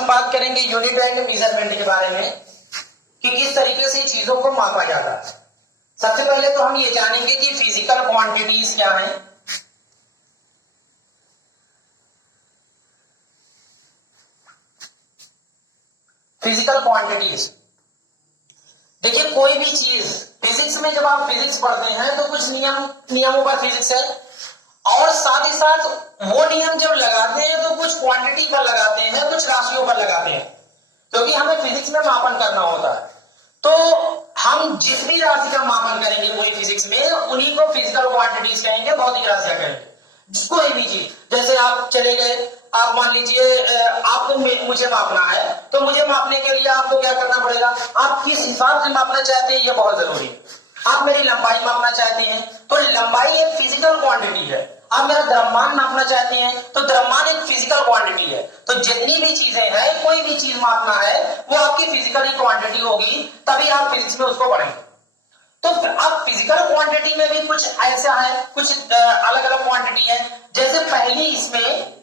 हम बात करेंगे यूनिट एंड मेजरमेंट के बारे में कि किस तरीके से चीजों को मापा जाता है। सबसे पहले तो हम ये जानेंगे कि फिजिकल क्वांटिटीज क्या है। फिजिकल क्वांटिटीज, देखिए कोई भी चीज फिजिक्स में जब आप फिजिक्स पढ़ते हैं तो कुछ नियमों पर फिजिक्स है, और साथ ही साथ वो नियम जब लगाते हैं तो कुछ क्वांटिटी पर लगाते हैं, कुछ राशियों पर लगाते हैं, क्योंकि हमें फिजिक्स में मापन करना होता है। तो हम जिस भी राशि का मापन करेंगे पूरी फिजिक्स में, उन्हीं को फिजिकल क्वांटिटीज कहेंगे, भौतिक राशियां कहेंगे। कोई भी चीज, जैसे आप चले गए, आप मान लीजिए आपको मुझे मापना है, तो मुझे मापने के लिए आपको क्या करना पड़ेगा, आप किस हिसाब से मापना चाहते हैं ये बहुत जरूरी है। आप मेरी लंबाई मापना चाहते हैं तो लंबाई एक फिजिकल क्वांटिटी है। आप मेरा द्रव्यमान मापना चाहते हैं तो द्रव्यमान एक फिजिकल क्वांटिटी है। तो जितनी भी चीजें हैं, कोई भी चीज मापना है वो आपकी फिजिकल क्वांटिटी होगी, तभी आप फिजिक्स में उसको पढ़ेंगे। तो अब फिजिकल क्वांटिटी में भी कुछ ऐसा है, कुछ अलग अलग क्वांटिटी है। जैसे पहली इसमें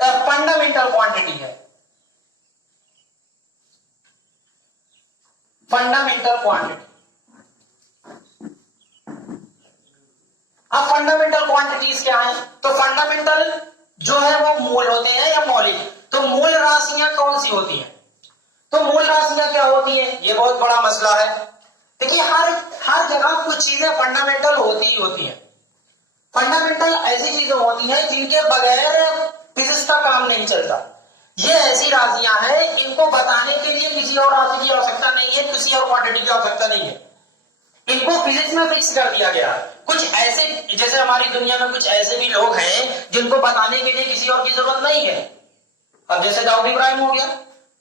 फंडामेंटल क्वांटिटी है। फंडामेंटल क्वांटिटी, अब फंडामेंटल क्वांटिटीज क्या है? तो फंडामेंटल जो है वो मूल होते हैं या मौलिक। तो मूल राशियां कौन सी होती हैं? तो मूल राशियां क्या होती हैं, ये बहुत बड़ा मसला है। देखिए हर जगह कुछ चीजें फंडामेंटल होती ही होती हैं। फंडामेंटल ऐसी चीजें होती हैं जिनके बगैर फिजिक्स का काम नहीं चलता। ये ऐसी राशियां हैं, इनको बताने के लिए किसी और राशि की आवश्यकता नहीं है, किसी और क्वांटिटी की आवश्यकता नहीं है। इनको फिजिक्स में फिक्स कर दिया गया। कुछ ऐसे, जैसे हमारी दुनिया में कुछ ऐसे भी लोग हैं जिनको बताने के लिए किसी और की जरूरत नहीं है। अब जैसे दाऊद इब्राहिम हो गया,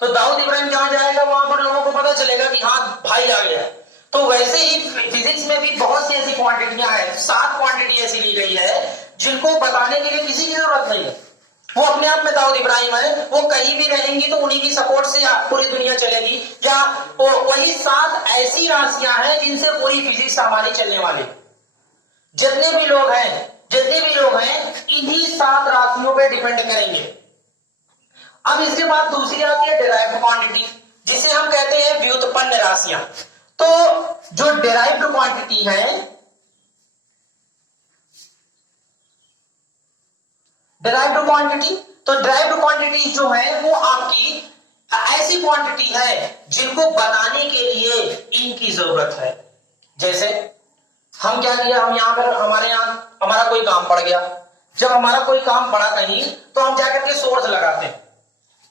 तो दाऊद इब्राहिम जहां जाएगा वहां पर लोगों को पता चलेगा कि हाँ भाई आ गया। तो वैसे ही फिजिक्स में भी बहुत सी ऐसी क्वांटिटियां हैं, 7 क्वांटिटी ऐसी ली गई है जिनको बताने के लिए किसी की जरूरत नहीं है। वो अपने आप में दाऊद इब्राहिम है, वो कहीं भी रहेंगी तो उन्हीं की सपोर्ट से पूरी दुनिया चलेगी। या वही 7 ऐसी राशियां हैं जिनसे पूरी फिजिक्स हमारी चलने वाली। जितने भी लोग हैं इन्हीं 7 राशियों पे डिपेंड करेंगे। अब इसके बाद दूसरी आती है डिराइव्ड क्वांटिटी, जिसे हम कहते हैं व्युत्पन्न राशियां। तो जो डिराइव्ड क्वांटिटी है, डिराइव्ड क्वांटिटी जो है वो आपकी ऐसी क्वांटिटी है जिनको बताने के लिए इनकी जरूरत है। जैसे हम क्या किया, हम यहां पर हमारा कोई काम पड़ गया। जब हमारा कोई काम पड़ा कहीं, तो हम जाकर के सोर्स लगाते हैं,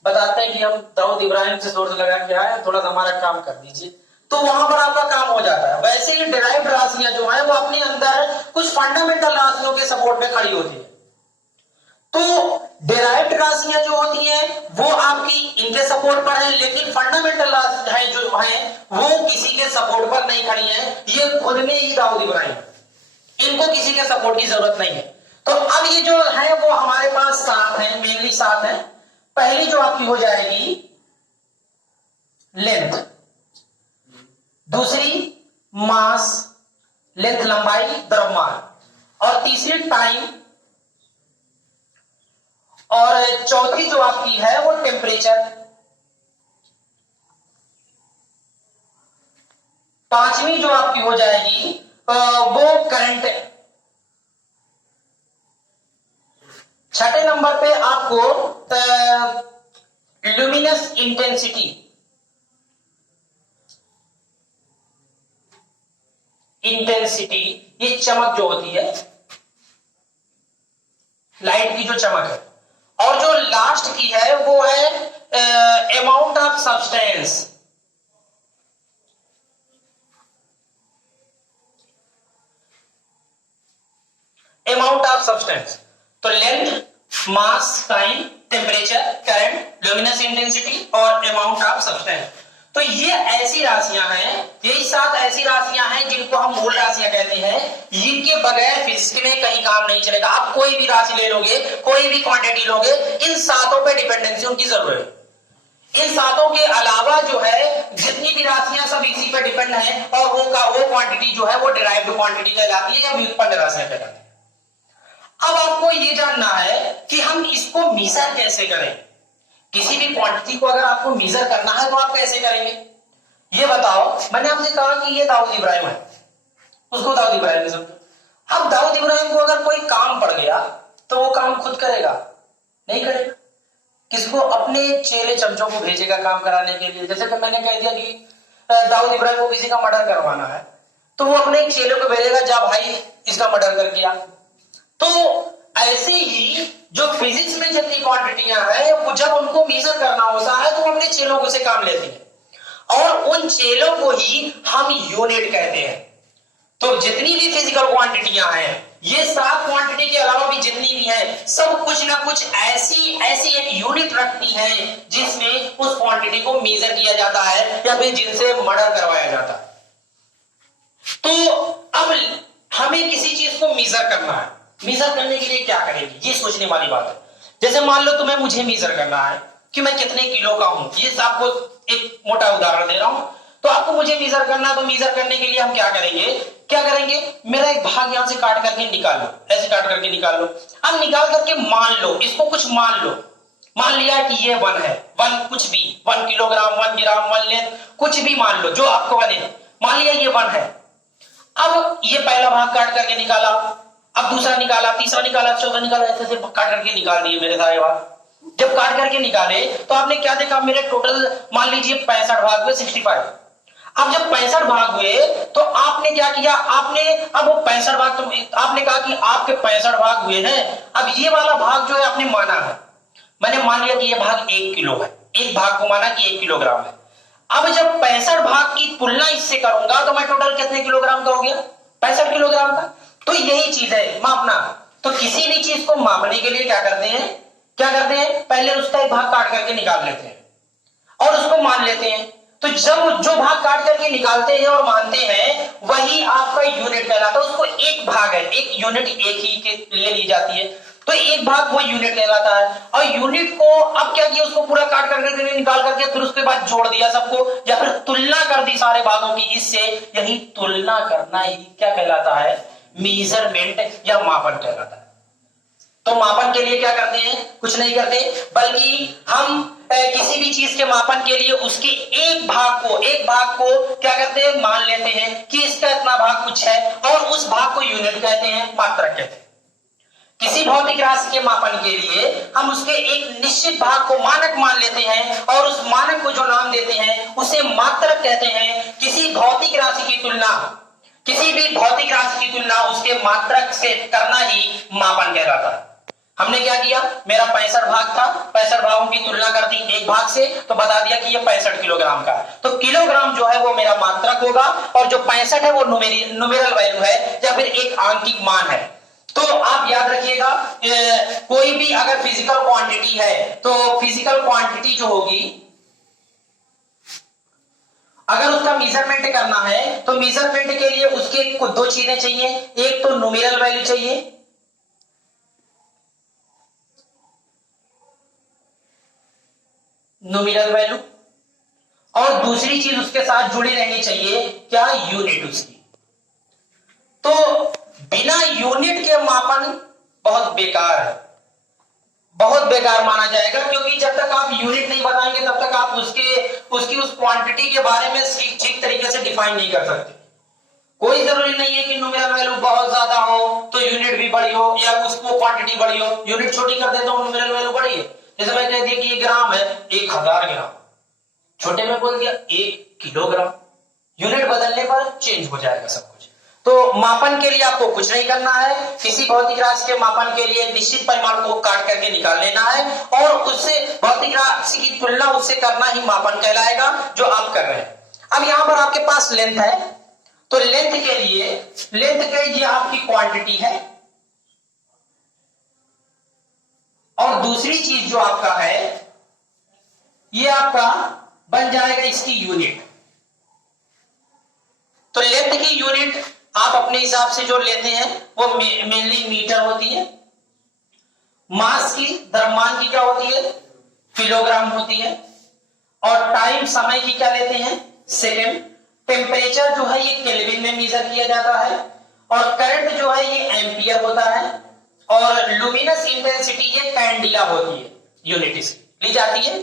बताते हैं कि हम दाऊद इब्राहिम से सोर्स लगा के आए, थोड़ा सा हमारा काम कर दीजिए, तो वहां पर आपका काम हो जाता है। वैसे ही डिराइव्ड राशियां जो है वो अपने अंदर कुछ फंडामेंटल राशियों के सपोर्ट पे खड़ी होती है। तो डिराइव्ड राशियां जो होती हैं वो आपकी इनके सपोर्ट पर है, लेकिन फंडामेंटल राशियां जो है वो किसी के सपोर्ट पर नहीं खड़ी है। ये खुद में ही दाऊद इब्राहिम, इनको किसी के सपोर्ट की जरूरत नहीं है। तो अब ये जो है वो हमारे पास 7 है, मेनली 7 है। पहली जो आपकी हो जाएगी लेंथ, दूसरी मास, लेंथ लंबाई, द्रव्यमान, और तीसरी टाइम, और चौथी जो आपकी है वो टेम्परेचर, पांचवी जो आपकी हो जाएगी वो करंट, छठे नंबर पे आपको ल्यूमिनस इंटेंसिटी, ये चमक जो होती है, लाइट की जो चमक है, और जो लास्ट की है वो है अमाउंट ऑफ सब्सटेंस। तो length, mass, time, temperature, current, luminous intensity और अमाउंट ऑफ सब्सटेंस। तो ये ऐसी राशियां हैं, यही 7 ऐसी राशियां हैं जिनको हम मूल राशियां कहते हैं। इनके बगैर फिजिक्स में कहीं काम नहीं चलेगा। आप कोई भी राशि ले लोगे, कोई भी क्वांटिटी लोगे, इन 7 पे डिपेंडेंसी उनकी जरूरत है। इन 7 के अलावा जो है जितनी भी राशियां सब इसी पे डिपेंड है, और वो क्वांटिटी जो है वो डिराइव्ड क्वांटिटी कहलाती है या व्युत्पन्न राशियां कहलाती है। अब आपको ये जानना है कि हम इसको मीजर कैसे करें, किसी भी क्वांटिटी को अगर आपको मेजर करना है तो आप कैसे करेंगे ये बताओ। मैंने आपसे कहा कि ये दाऊद इब्राहिम है, उसको दाऊद इब्राहिम ने समझो। अब दाऊद इब्राहिम को अगर कोई काम पड़ गया तो वो काम खुद करेगा? नहीं करेगा। किसको? अपने चेले चमचों को भेजेगा काम कराने के लिए। जैसे कि मैंने कह दिया कि दाऊद इब्राहिम को किसी का मर्डर करवाना है तो वो अपने चेलों को भेजेगा, जा भाई इसका मर्डर कर दिया। तो ऐसे ही जो फिजिक्स में जितनी क्वांटिटियां हैं जब उनको मेजर करना होता है तो अपने चेलों को से काम लेती है और उन चेलों को ही हम यूनिट कहते हैं। तो जितनी भी फिजिकल क्वांटिटियां हैं, ये 7 क्वांटिटी के अलावा भी जितनी भी है, सब कुछ ना कुछ ऐसी एक यूनिट रखती हैं जिसमें उस क्वांटिटी को मेजर किया जाता है या फिर जिनसे मर्डर करवाया जाता है। तो अब हमें किसी चीज को मेजर करना है, मेजर करने के लिए क्या करेंगे ये सोचने वाली बात है। जैसे मान लो तुम्हें मुझे मेजर करना है कि मैं कितने किलो का हूं, ये आपको एक मोटा उदाहरण दे रहा हूं। तो आपको मुझे मेजर करना है तो मेजर करने के लिए हम क्या करेंगे, मेरा एक भाग यहां से काट करके निकाल लो, ऐसे काट करके निकाल लो। अब निकाल करके मान लो, इसको कुछ मान लो, मान लिया कि ये 1 है, 1 कुछ भी 1 किलोग्राम 1 ग्राम 1 लेंथ कुछ भी मान लो जो आपको बने, मान लिया ये 1 है। अब ये पहला भाग काट करके निकाला, अब दूसरा निकाला, तीसरा निकाला, चौथा निकाला, ऐसे काट करके निकाल दिए मेरे सारे भाग। जब काट करके निकाले तो आपने क्या देखा, मेरे टोटल मान लीजिए 65 भाग हुए 65। अब जब 65 भाग हुए तो आपने क्या किया, आपने अब वो 65 भाग, तो आपने कहा कि आपके 65 भाग हुए हैं। अब ये वाला भाग जो है आपने माना है, मैंने मान लिया कि ये भाग 1 किलो है, एक भाग को माना कि 1 किलोग्राम है। अब जब 65 भाग की तुलना इससे करूंगा तो मैं टोटल कितने किलोग्राम का हो गया, 65 किलोग्राम का। तो यही चीज है मापना। तो किसी भी चीज को मापने के लिए क्या करते हैं, पहले उसका एक भाग काट करके निकाल लेते हैं और उसको मान लेते हैं। तो जब जो भाग काट करके निकालते हैं और मानते हैं वही आपका यूनिट कहलाता है। उसको एक भाग है, एक यूनिट एक ही के लिए ली जाती है, तो एक भाग वो यूनिट कहलाता है। और यूनिट को अब क्या किया, उसको पूरा काट करके निकाल करके फिर उसके बाद जोड़ दिया सबको, या फिर तुलना कर दी सारे भागों की, इससे यही तुलना करना ही क्या कहलाता है, मेजरमेंट या मापन कहलाता है। तो मापन के लिए क्या करते हैं, कुछ नहीं करते, बल्कि हम किसी भी चीज के मापन के लिए उसके एक भाग को क्या करते हैं, मान लेते हैं कि इसका इतना भाग कुछ है और उस भाग को यूनिट कहते हैं, मात्रक कहते हैं। किसी भौतिक राशि के मापन के लिए हम उसके एक निश्चित भाग को मानक मान लेते हैं और उस मानक को जो नाम देते हैं उसे मात्रक कहते हैं। किसी भौतिक राशि की तुलना, किसी भी भौतिक राशि की तुलना उसके मात्रक से करना ही मापन कहलाता है। हमने क्या किया, मेरा 65 भाग था, 65 भागों की तुलना कर दी एक भाग से, तो बता दिया कि ये 65 किलोग्राम का है। तो किलोग्राम जो है वो मेरा मात्रक होगा और जो 65 है वो न्यूमेरल वैल्यू है या फिर एक आंकिक मान है। तो आप याद रखिएगा, कोई भी अगर फिजिकल क्वांटिटी है तो फिजिकल क्वांटिटी जो होगी, अगर उसका मेजरमेंट करना है तो मेजरमेंट के लिए उसके 2 चीजें चाहिए, एक तो न्यूमेरल वैल्यू चाहिए, नॉमिनल वैल्यू, और दूसरी चीज उसके साथ जुड़ी रहनी चाहिए, क्या, यूनिट उसकी। तो बिना यूनिट के मापन बहुत बेकार है, बहुत बेकार माना जाएगा, क्योंकि जब तक आप यूनिट नहीं बताएंगे तब तक आप उसकी उस क्वांटिटी के बारे में ठीक तरीके से डिफाइन नहीं कर सकते। कोई जरूरी नहीं है कि नॉमिनल वैल्यू बहुत ज्यादा हो तो यूनिट भी बड़ी हो या उसको क्वांटिटी बड़ी हो। यूनिट छोटी कर देता हूं, नॉमिनल वैल्यू बड़ी है। जैसे मैं कह दिया कि ये ग्राम है, 1000 ग्राम, छोटे में बोल दिया 1 किलोग्राम, यूनिट बदलने पर चेंज हो जाएगा सब कुछ। तो मापन के लिए आपको कुछ नहीं करना है, किसी भौतिक राशि के मापन के लिए निश्चित परिमाण को काट करके निकाल लेना है और उससे भौतिक राशि की तुलना उससे करना ही मापन कहलाएगा, जो आप कर रहे हैं। अब यहां पर आपके पास लेंथ है, तो लेंथ के लिए ये आपकी क्वांटिटी है और दूसरी चीज जो आपका है ये आपका बन जाएगा इसकी यूनिट। तो लेंथ की यूनिट आप अपने हिसाब से जो लेते हैं वो मेनली मीटर होती है, मास की, द्रव्यमान की क्या होती है, किलोग्राम होती है, और टाइम, समय की क्या लेते हैं, सेकेंड। टेम्परेचर जो है ये केल्विन में मेजर किया जाता है और करंट जो है ये एम्पियर होता है और लुमिनस इंटेंसिटी ये कैंडिला होती है, यूनिट इसकी। ली जाती है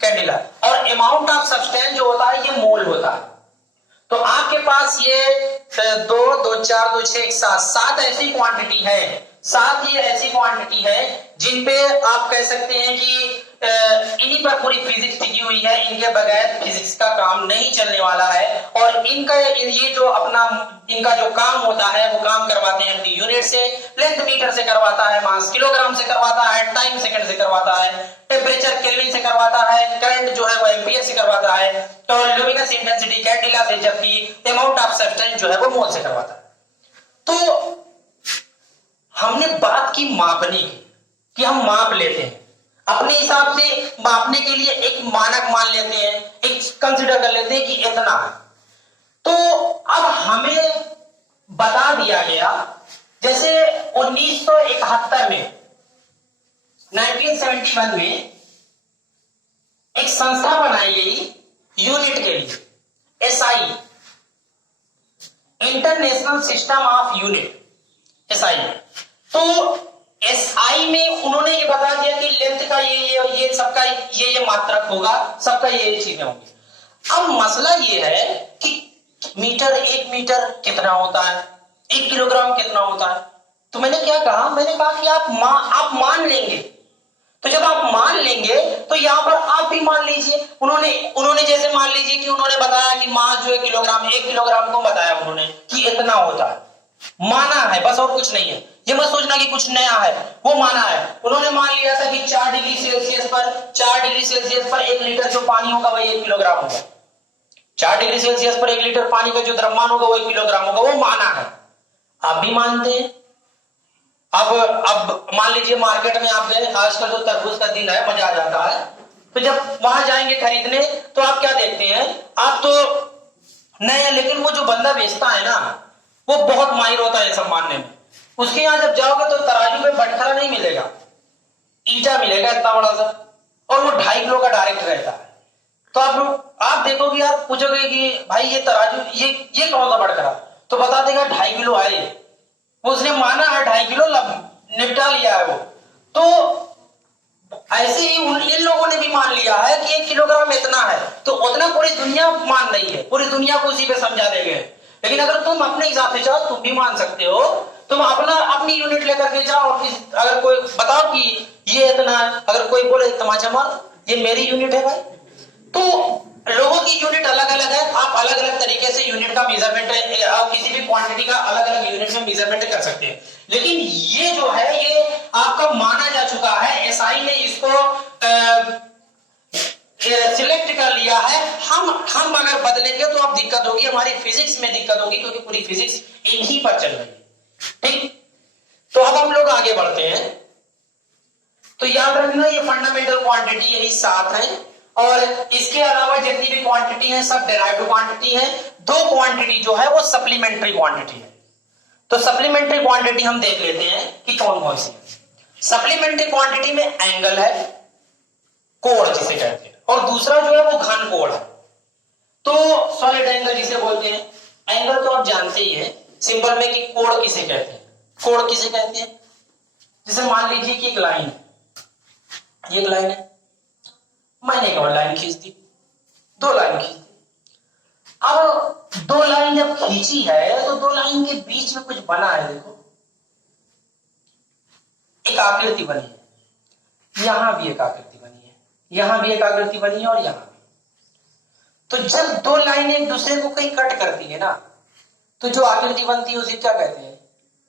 कैंडिला। और अमाउंट ऑफ सब्सटेंस जो होता है ये मोल होता है। तो आपके पास ये 2 2 4 2 6 7 ऐसी क्वांटिटी है, 7 ये ऐसी क्वांटिटी है जिन पे आप कह सकते हैं कि इन्हीं पर पूरी फिजिक्स टिकी हुई है, इनके बगैर फिजिक्स का काम नहीं चलने वाला है। और इनका ये जो अपना इनका जो काम होता है वो काम करवाते हैं अपनी यूनिट से, लेंथ मीटर से करवाता है, मास किलोग्राम से करवाता है, टाइम सेकंड से करवाता है, टेम्परेचर केल्विन से करवाता है, करंट जो है वो एम्पियर से करवाता है, तो ल्यूमिनस इंटेंसिटी कैंडिला से, जबकि अमाउंट ऑफ सब्सटेंस जो है वो मोल से करवाता है। तो हमने बात की मापने की कि हम माप लेते हैं अपने हिसाब से, मापने के लिए एक मानक मान लेते हैं, एक कंसीडर कर लेते हैं कि इतना है। तो अब हमें बता दिया गया, जैसे 1971 में 1971 में एक संस्था बनाई गई यूनिट के लिए, SI, international system of unit, SI. तो एसआई में उन्होंने ये बता दिया कि लेंथ का ये सबका ये मात्रक होगा, सबका ये चीजें होंगी। अब मसला ये है कि मीटर, 1 मीटर कितना होता है, 1 किलोग्राम कितना होता है। तो मैंने क्या कहा, मैंने कहा कि आप मान लेंगे। तो जब आप मान लेंगे तो यहां पर आप भी मान लीजिए। उन्होंने जैसे मान लीजिए कि उन्होंने बताया कि मास जो है किलोग्राम, 1 किलोग्राम को बताया उन्होंने कि इतना होता है, माना है बस, और कुछ नहीं है। ये मत सोचना कि कुछ नया है, वो माना है। उन्होंने मान लिया था कि 4 डिग्री सेल्सियस पर 1 लीटर जो पानी होगा वही 1 किलोग्राम होगा। 4 डिग्री सेल्सियस पर 1 लीटर पानी का जो द्रव्यमान होगा वो 1 किलोग्राम होगा, वो माना है। आप भी मानते हैं। अब मान लीजिए मार्केट में आप गए, आजकल तो तरबूज का दिन है, मजा आ जाता है। तो जब वहां जाएंगे खरीदने तो आप क्या देखते हैं, आप तो नए, लेकिन वो जो बंदा बेचता है ना वो बहुत माहिर होता है सब मानने में। उसके यहां जब जाओगे तो तराजू में बटखरा नहीं मिलेगा, ईटा मिलेगा इतना बड़ा सा, और वो 2.5 किलो का डायरेक्ट रहता है। तो आप देखोगे, आप पूछोगे कि भाई ये तराजू ये कौन सा बटखरा, तो बता देगा 2.5 किलो है ये। उसने माना है 2.5 किलो, निपटा लिया है वो। तो ऐसे ही इन लोगों ने भी मान लिया है कि 1 किलोग्राम इतना है, तो उतना पूरी दुनिया मान रही है, पूरी दुनिया को उसी पे समझा देंगे। लेकिन अगर तुम अपने हिसाब से चाहो तुम भी मान सकते हो, तुम अपनी यूनिट लेकर के जाओ। अगर कोई बताओ कि ये इतना है, अगर कोई बोले तमाचा मार ये मेरी यूनिट है भाई, तो लोगों की यूनिट अलग अलग है। आप अलग अलग तरीके से यूनिट का मेजरमेंट किसी भी क्वांटिटी का अलग अलग यूनिट में मेजरमेंट कर सकते हैं। लेकिन ये जो है ये आपका माना जा चुका है, एसआई ने इसको सिलेक्ट कर लिया है। हम अगर बदलेंगे तो अब दिक्कत होगी, हमारी फिजिक्स में दिक्कत होगी, क्योंकि पूरी फिजिक्स इन्हीं पर चल रही है। ठीक, तो अब हम लोग आगे बढ़ते हैं। तो याद रखना ये फंडामेंटल क्वांटिटी यही 7 है, और इसके अलावा जितनी भी क्वांटिटी है सब डेराइव्ड क्वांटिटी है। 2 क्वांटिटी जो है वो सप्लीमेंट्री क्वांटिटी है। तो सप्लीमेंट्री क्वांटिटी हम देख लेते हैं कि कौन कौन सी है। सप्लीमेंट्री क्वांटिटी में एंगल है, कोण जिसे कहते हैं, और दूसरा जो है वो घन कोण है। तो सॉलिड एंगल जिसे बोलते हैं, एंगल तो आप जानते ही है सिंपल में कि कोण किसे कहते हैं। कोण किसे कहते हैं, जैसे मान लीजिए कि एक लाइन है, ये एक लाइन है, मैंने एक और लाइन खींच दी, 2 लाइन खींच दी। अब 2 लाइन जब खींची है तो 2 लाइन के बीच में कुछ बना है, देखो एक आकृति बनी है, यहां भी एक आकृति बनी है, यहां भी एक आकृति बनी है, और यहां भी। तो जब 2 लाइन एक दूसरे को कहीं कट करती है ना, तो जो आकृति बनती है उसे क्या कहते हैं,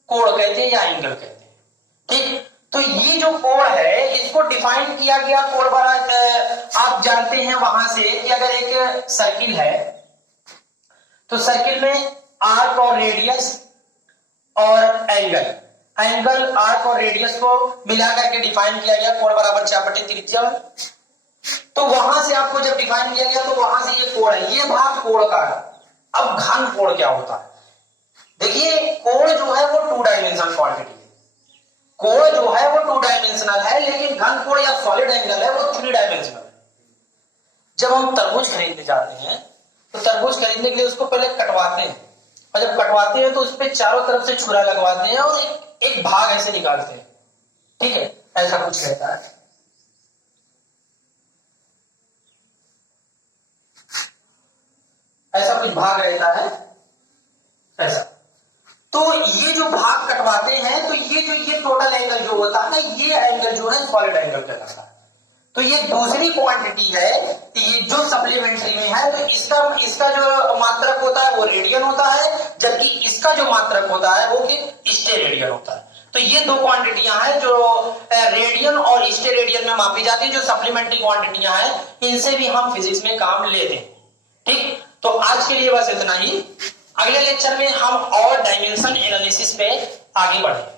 कोण कहते हैं या एंगल कहते हैं। ठीक, तो ये जो कोण है इसको डिफाइन किया गया कोण बड़ा, आप जानते हैं वहां से कि अगर एक सर्किल है तो सर्किल में आर्क और रेडियस और एंगल आर्क और रेडियस को मिलाकर के डिफाइन किया गया, कोण बराबर 4/3 त्रिज्या। तो वहां से आपको जब डिफाइन किया गया तो वहां से ये कोण है, ये भाग कोण का है। अब घन कोण क्या होता है, देखिए कोण जो है वो 2 डायमेंशनल क्वांटिटी है, कोण जो है वो 2 डायमेंशनल है, लेकिन घन कोण या सॉलिड एंगल है वो 3 डायमेंशनल है। जब हम तरबूज खरीदने जाते हैं तो तरबूज खरीदने के लिए उसको पहले कटवाते हैं, और जब कटवाते हैं तो उस पर चारों तरफ से छुरा लगवाते हैं और एक भाग ऐसे निकालते हैं। ठीक है, ऐसा कुछ रहता है। ऐसा कुछ भाग रहता है ऐसा। तो ये जो भाग कटवाते हैं तो ये टोटल एंगल जो होता है ना, ये एंगल जो है सॉलिड एंगल कहलाता है। तो ये दूसरी क्वांटिटी है, ये जो सप्लीमेंट्री में है, तो इसका जो मात्रक होता है वो रेडियन होता है, जबकि इसका जो मात्रक होता है वो स्टेरेडियन होता है। तो ये दो क्वांटिटियां हैं जो रेडियन और स्टेरेडियन में मापी जाती है, जो सप्लीमेंट्री क्वांटिटियां हैं, इनसे भी हम फिजिक्स में काम लेते हैं। ठीक, तो आज के लिए बस इतना ही। अगले लेक्चर में हम और डायमेंशन एनालिसिस पे आगे बढ़ेंगे।